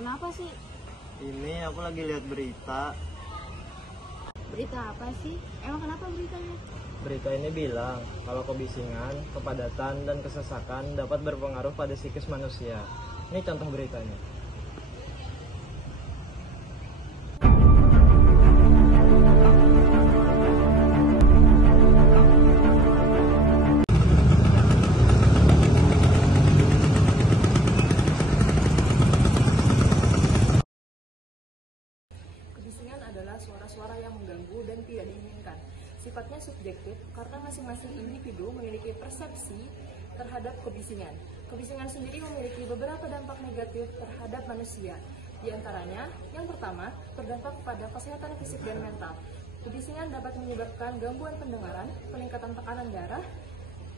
Kenapa sih? Ini aku lagi lihat berita. Berita apa sih? Emang kenapa beritanya? Berita ini bilang kalau kebisingan, kepadatan, dan kesesakan dapat berpengaruh pada psikis manusia. Ini contoh beritanya. Kebisingan adalah suara-suara yang mengganggu dan tidak diinginkan. Sifatnya subjektif karena masing-masing individu memiliki persepsi terhadap kebisingan. Kebisingan sendiri memiliki beberapa dampak negatif terhadap manusia. Di antaranya, yang pertama, berdampak pada kesehatan fisik dan mental. Kebisingan dapat menyebabkan gangguan pendengaran, peningkatan tekanan darah,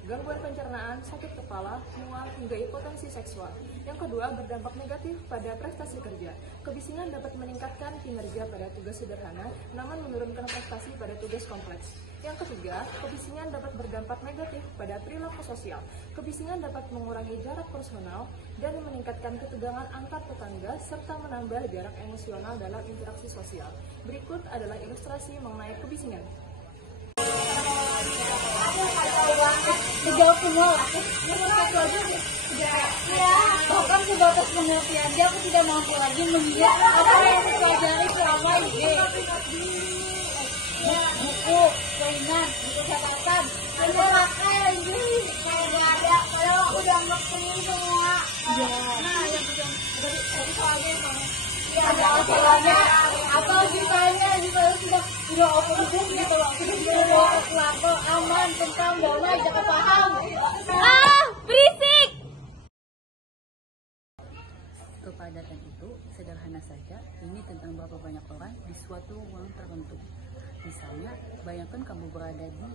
gangguan pencernaan, sakit kepala, mual, hingga impotensi seksual. Yang kedua, berdampak negatif pada prestasi kerja. Kebisingan dapat meningkatkan kinerja pada tugas sederhana, namun menurunkan prestasi pada tugas kompleks. Yang ketiga, kebisingan dapat berdampak negatif pada perilaku sosial. Kebisingan dapat mengurangi jarak personal dan meningkatkan ketegangan antar tetangga, serta menambah jarak emosional dalam interaksi sosial. Berikut adalah ilustrasi mengenai kebisingan. Dijawab semua lah. Bahkan sebatas pengertian dia, aku tidak mampu lagi mengingat apa yang dipelajari selama ini. Buku, mainan, buku catatan, ada pakai lagi. Kalau nggak ada, kalau aku udah ngerti semua. Nah, yang jadi soalnya mana? Ada soalnya atau misalnya juga sudah open gitu loh, sudah bawa ke pelapor aman, tentang damai, jangan paham. Berisik. Kepadatan itu sederhana saja, ini tentang berapa banyak orang di suatu ruang tertentu. Misalnya, bayangkan kamu berada di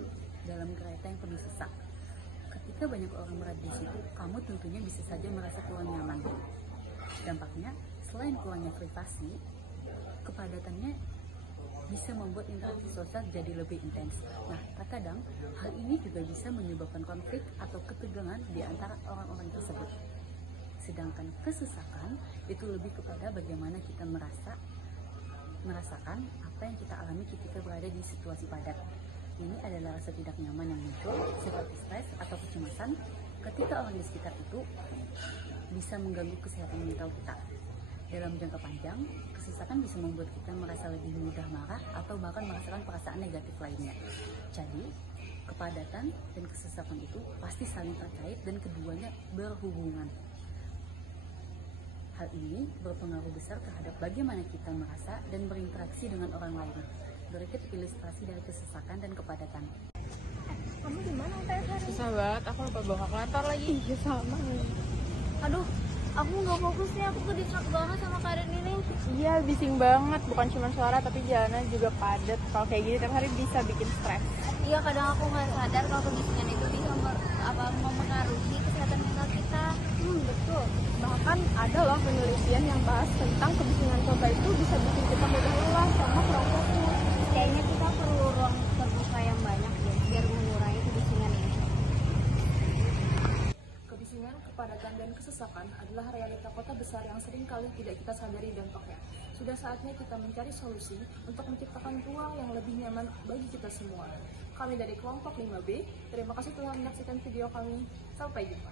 dalam kereta yang penuh sesak. Ketika banyak orang berada di situ, kamu tentunya bisa saja merasa kurang nyaman. Dampaknya, selain kurangnya privasi, kepadatannya bisa membuat interaksi sosial jadi lebih intens. Nah, terkadang hal ini juga bisa menyebabkan konflik atau ketegangan di antara orang-orang tersebut. Sedangkan kesesakan itu lebih kepada bagaimana kita merasakan apa yang kita alami ketika berada di situasi padat. Ini adalah rasa tidak nyaman yang muncul seperti stres atau kecemasan ketika orang di sekitar itu bisa mengganggu kesehatan mental kita. Dalam jangka panjang, kesesakan bisa membuat kita merasa lebih mudah marah atau bahkan merasakan perasaan negatif lainnya. Jadi, kepadatan dan kesesakan itu pasti saling terkait dan keduanya berhubungan. Hal ini berpengaruh besar terhadap bagaimana kita merasa dan berinteraksi dengan orang lain. Berikut ilustrasi dari kesesakan dan kepadatan. Kamu gimana Teh? Susah banget, aku lupa bawa kalkulator lagi. Iya sama. Aduh, aku nggak fokus nih, aku kedistract banget sama keadaan ini. Iya, bising banget. Bukan cuma suara, tapi jalanan juga padat. Kalau kayak gini tiap hari bisa bikin stres. Iya, kadang aku nggak sadar kalau kebisingan itu bisa mempengaruhi kesehatan mental kita. Betul. Bahkan ada loh penelitian yang bahas tentang kebisingan kota itu bisa bikin kita mudah lelah sama kurang fokus. Kayaknya kita perlu ruang terbuka yang banyak ya, biar mengurangi kebisingan ini. Kebisingan, kepadatan, dan kesesakan adalah realita kota besar yang seringkali tidak kita sadari dampaknya. Sudah saatnya kita mencari solusi untuk menciptakan ruang yang lebih nyaman bagi kita semua. Kami dari kelompok 5B, terima kasih telah menyaksikan video kami. Sampai jumpa.